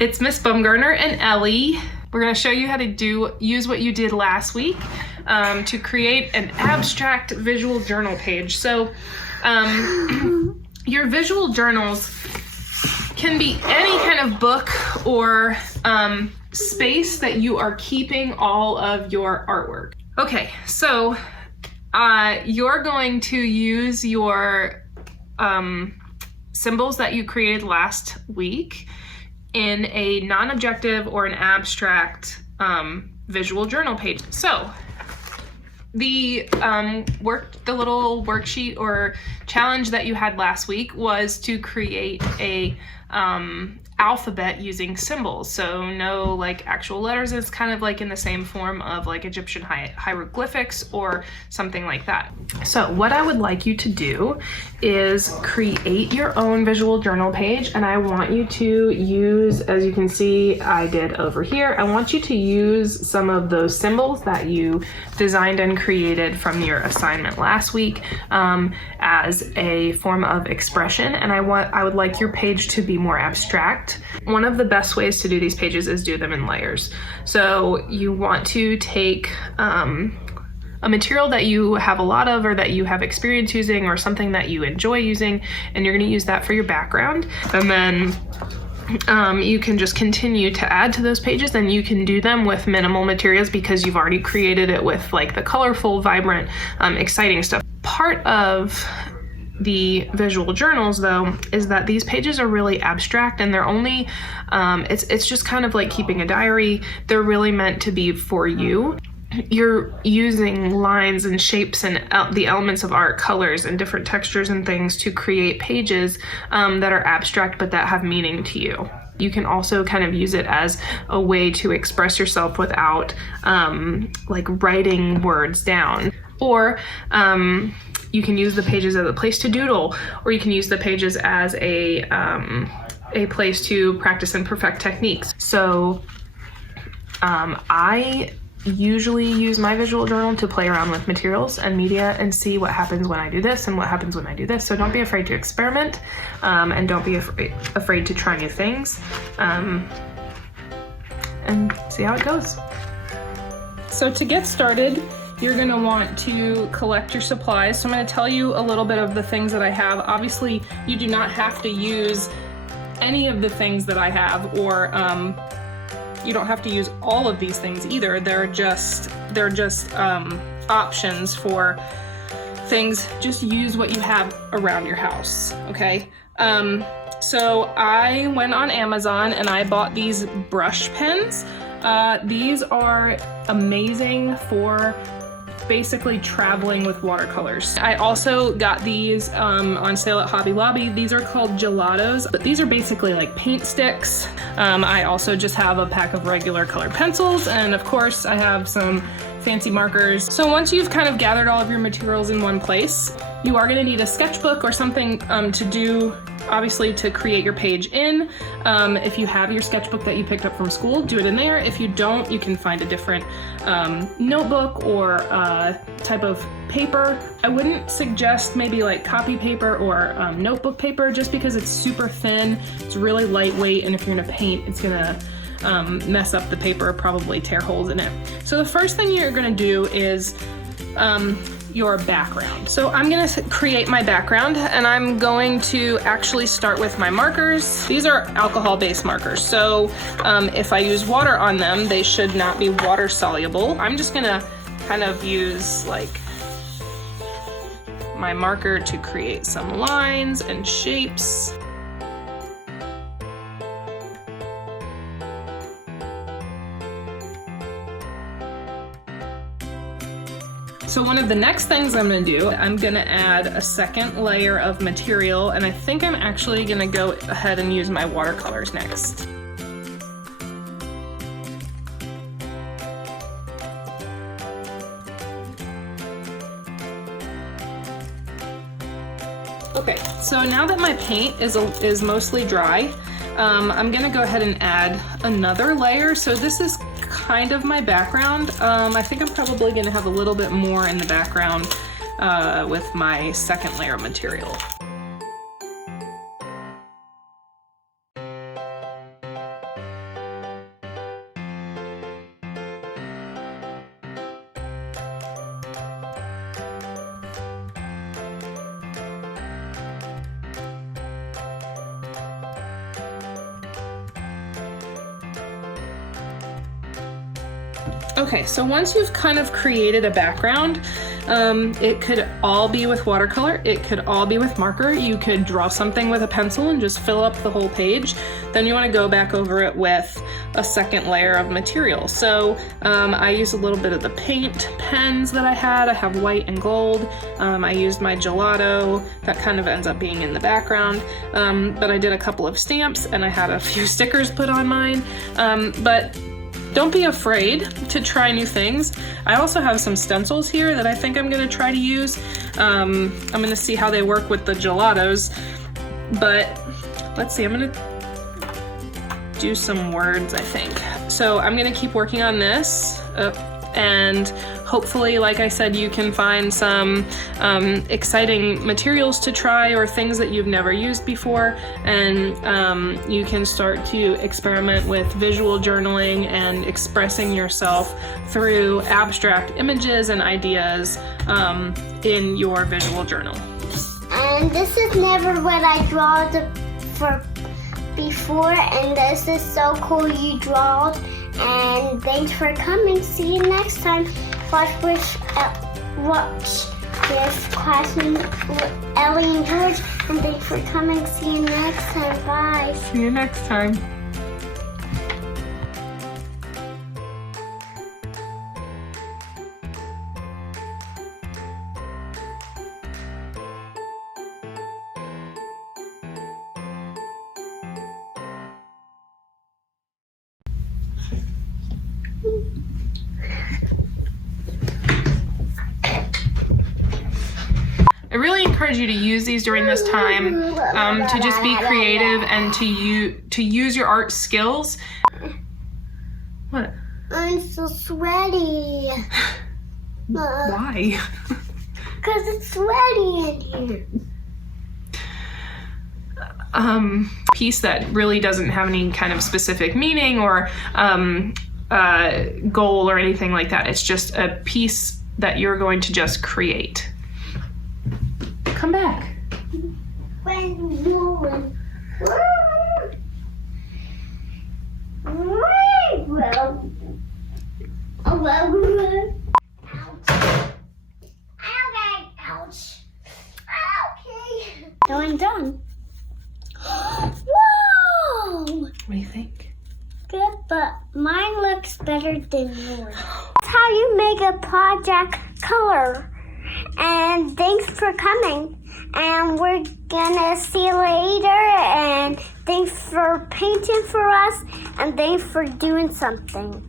It's Miss Bumgarner and Ellie. We're going to show you how to use what you did last week to create an abstract visual journal page. So your visual journals can be any kind of book or space that you are keeping all of your artwork. Okay, so you're going to use your symbols that you created last week in a non-objective or an abstract visual journal page. So the little worksheet or challenge that you had last week was to create a alphabet using symbols. So no like actual letters, it's kind of like in the same form of like Egyptian hieroglyphics or something like that. So what I would like you to do is create your own visual journal page, and I want you to use, as you can see I did over here, I want you to use some of those symbols that you designed and created from your assignment last week as a form of expression, and I would like your page to be more abstract. One of the best ways to do these pages is do them in layers. So you want to take a material that you have a lot of or that you have experience using or something that you enjoy using, and you're going to use that for your background. And then you can just continue to add to those pages, and you can do them with minimal materials because you've already created it with like the colorful, vibrant, exciting stuff. Part of the visual journals though is that these pages are really abstract, and they're only it's just kind of like keeping a diary. They're really meant to be for you. You're using lines and shapes and the elements of art, colors and different textures and things to create pages that are abstract but that have meaning to you. You can also kind of use it as a way to express yourself without like writing words down. Or you can use the pages as a place to doodle, or you can use the pages as a place to practice and perfect techniques. So I usually use my visual journal to play around with materials and media and see what happens when I do this and what happens when I do this. So don't be afraid to experiment, and don't be afraid to try new things, and see how it goes. So to get started, you're going to want to collect your supplies. So I'm going to tell you a little bit of the things that I have. Obviously, you do not have to use any of the things that I have, or you don't have to use all of these things either. They're just options for things. Just use what you have around your house, okay? So I went on Amazon and I bought these brush pens. These are amazing for basically traveling with watercolors. I also got these on sale at Hobby Lobby. These are called gelatos, but these are basically like paint sticks. I also just have a pack of regular colored pencils, and of course I have some fancy markers. So once you've kind of gathered all of your materials in one place, you are going to need a sketchbook or something to do, obviously, to create your page in. If you have your sketchbook that you picked up from school, do it in there. If you don't, you can find a different notebook or type of paper. I wouldn't suggest maybe like copy paper or notebook paper, just because it's super thin, it's really lightweight, and if you're gonna paint, it's gonna mess up the paper, probably tear holes in it. So the first thing you're gonna do is your background. So I'm going to create my background, and I'm going to actually start with my markers. These are alcohol-based markers, so if I use water on them, they should not be water soluble. I'm just going to kind of use like my marker to create some lines and shapes. So one of the next things I'm going to do, I'm going to add a second layer of material, and I think I'm actually going to go ahead and use my watercolors next. Okay, so now that my paint is mostly dry, I'm going to go ahead and add another layer. So this is kind of my background. I think I'm probably going to have a little bit more in the background with my second layer of material. Okay, so once you've kind of created a background, it could all be with watercolor, it could all be with marker. You could draw something with a pencil and just fill up the whole page. Then you want to go back over it with a second layer of material. So I used a little bit of the paint pens that I had. I have white and gold. I used my gelato. That kind of ends up being in the background. But I did a couple of stamps and I had a few stickers put on mine. But don't be afraid to try new things. I also have some stencils here that I think I'm gonna try to use. I'm gonna see how they work with the gelatos, but let's see, I'm gonna do some words, I think. So I'm gonna keep working on this, and hopefully, like I said, you can find some exciting materials to try or things that you've never used before, and you can start to experiment with visual journaling and expressing yourself through abstract images and ideas in your visual journal. And this is never what I draw for before, and this is so cool you drawed. And thanks for coming. See you next time. Watch this classroom with Ellie and George. And thanks for coming. See you next time. Bye. See you next time. I really encourage you to use these during this time to just be creative and to use your art skills. What? I'm so sweaty. Why? Because it's sweaty in here. Piece that really doesn't have any kind of specific meaning or goal or anything like that. It's just a piece that you're going to just create. Come back. Ouch. Okay. Now I'm done. Whoa! What do you think? Good, but mine looks better than yours. That's how you make a project color. And thanks for coming. And we're gonna see you later. And thanks for painting for us. And thanks for doing something.